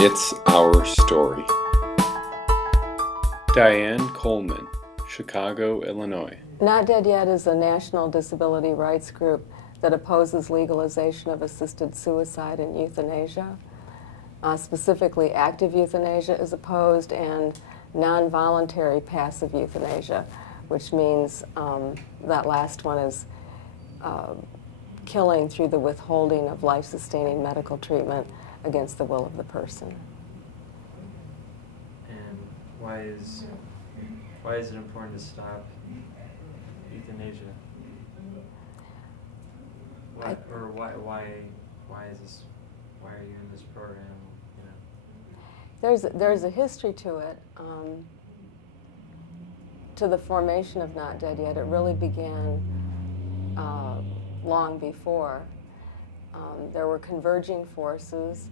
It's Our Story. Diane Coleman, Chicago, Illinois. Not Dead Yet is a national disability rights group that opposes legalization of assisted suicide and euthanasia. Specifically, active euthanasia is opposed and non-voluntary passive euthanasia, which means that last one is killing through the withholding of life-sustaining medical treatment against the will of the person. And why is it important to stop euthanasia? Why are you in this program? You know? There's a history to it. To the formation of Not Dead Yet, it really began long before. There were converging forces.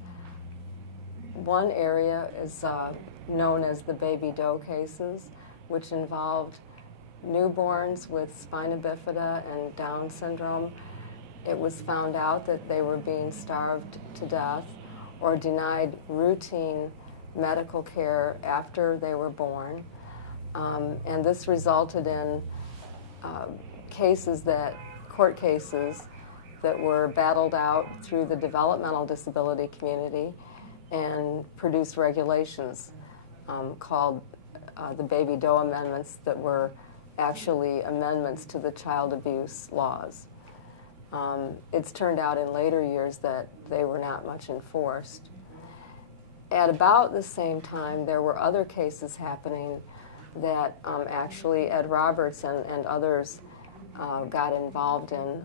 One area is known as the baby doe cases, which involved newborns with spina bifida and Down syndrome. It was found out that they were being starved to death or denied routine medical care after they were born. And this resulted in court cases that were battled out through the developmental disability community and produced regulations called the Baby Doe Amendments that were actually amendments to the child abuse laws. It's turned out in later years that they were not much enforced. At about the same time, there were other cases happening that actually Ed Roberts and others got involved in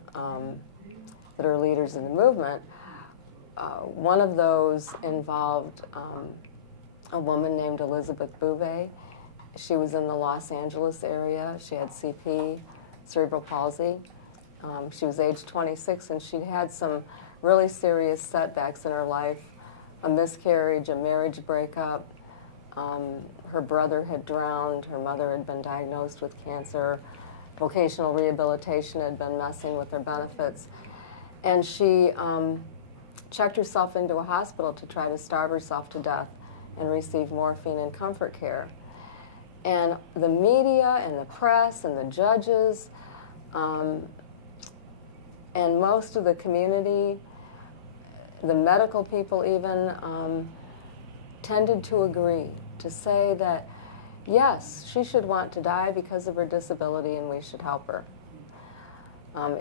that are leaders in the movement. One of those involved a woman named Elizabeth Bouvet. She was in the Los Angeles area. She had CP, cerebral palsy. She was age 26, and she'd had some really serious setbacks in her life, a miscarriage, a marriage breakup. Her brother had drowned. Her mother had been diagnosed with cancer. Vocational rehabilitation had been messing with her benefits. And she checked herself into a hospital to try to starve herself to death and receive morphine and comfort care. And the media and the press and the judges and most of the community, the medical people even, tended to agree to say that, yes, she should want to die because of her disability and we should help her.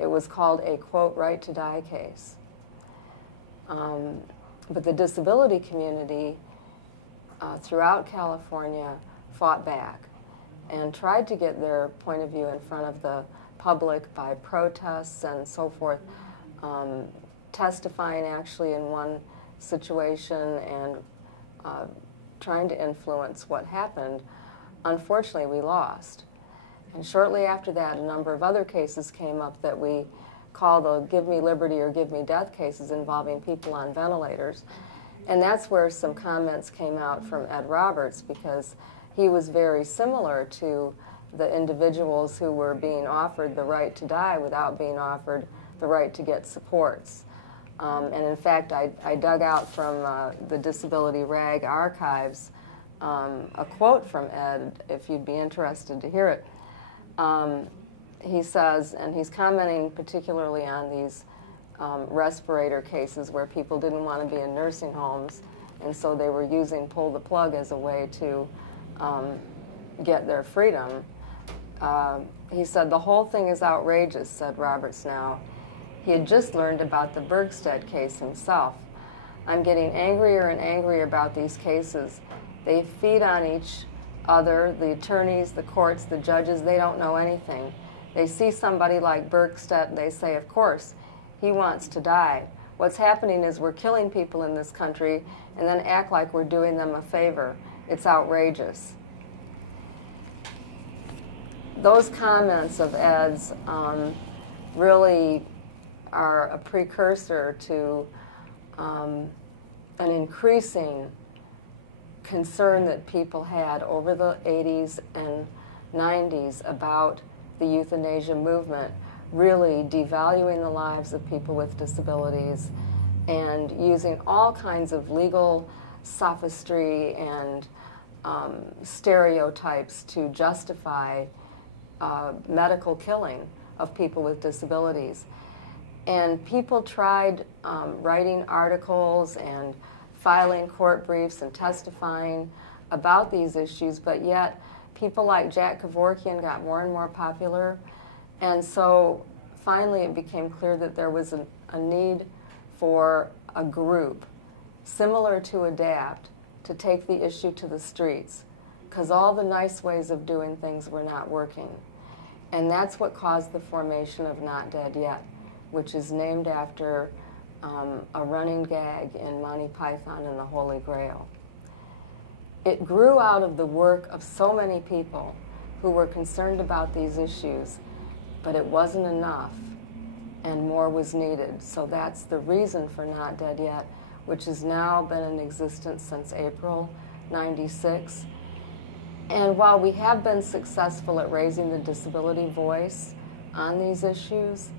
It was called a, quote, right to die case. But the disability community throughout California fought back and tried to get their point of view in front of the public by protests and so forth, testifying actually in one situation and trying to influence what happened. Unfortunately, we lost. And shortly after that, a number of other cases came up that we call the Give Me Liberty or Give Me Death cases involving people on ventilators. And that's where some comments came out from Ed Roberts, because he was very similar to the individuals who were being offered the right to die without being offered the right to get supports. And in fact, I dug out from the Disability Rag archives a quote from Ed, if you'd be interested to hear it. He says, and he's commenting particularly on these respirator cases where people didn't want to be in nursing homes, and so they were using pull the plug as a way to get their freedom. He said, "The whole thing is outrageous," said Roberts now. He had just learned about the Bergstedt case himself. "I'm getting angrier and angrier about these cases. They feed on each other, the attorneys, the courts, the judges. They don't know anything. They see somebody like Bergstedt and they say, of course, he wants to die. What's happening is we're killing people in this country and then act like we're doing them a favor. It's outrageous." Those comments of Ed's really are a precursor to an increasing concern that people had over the 80s and 90s about the euthanasia movement, really devaluing the lives of people with disabilities and using all kinds of legal sophistry and stereotypes to justify medical killing of people with disabilities. And people tried writing articles and filing court briefs and testifying about these issues, but yet people like Jack Kevorkian got more and more popular. And so finally it became clear that there was a need for a group similar to ADAPT to take the issue to the streets, because all the nice ways of doing things were not working. And that's what caused the formation of Not Dead Yet, which is named after a running gag in Monty Python and the Holy Grail. It grew out of the work of so many people who were concerned about these issues, but it wasn't enough, and more was needed. So that's the reason for Not Dead Yet, which has now been in existence since April '96. And while we have been successful at raising the disability voice on these issues,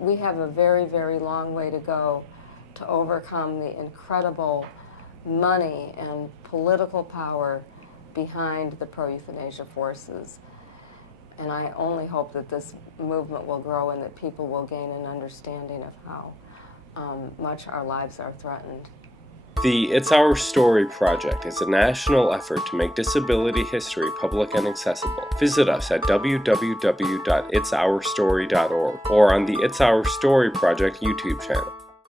we have a very, very long way to go to overcome the incredible money and political power behind the pro-euthanasia forces. And I only hope that this movement will grow and that people will gain an understanding of how much our lives are threatened. The It's Our Story project is a national effort to make disability history public and accessible. Visit us at www.itsourstory.org or on the It's Our Story project YouTube channel.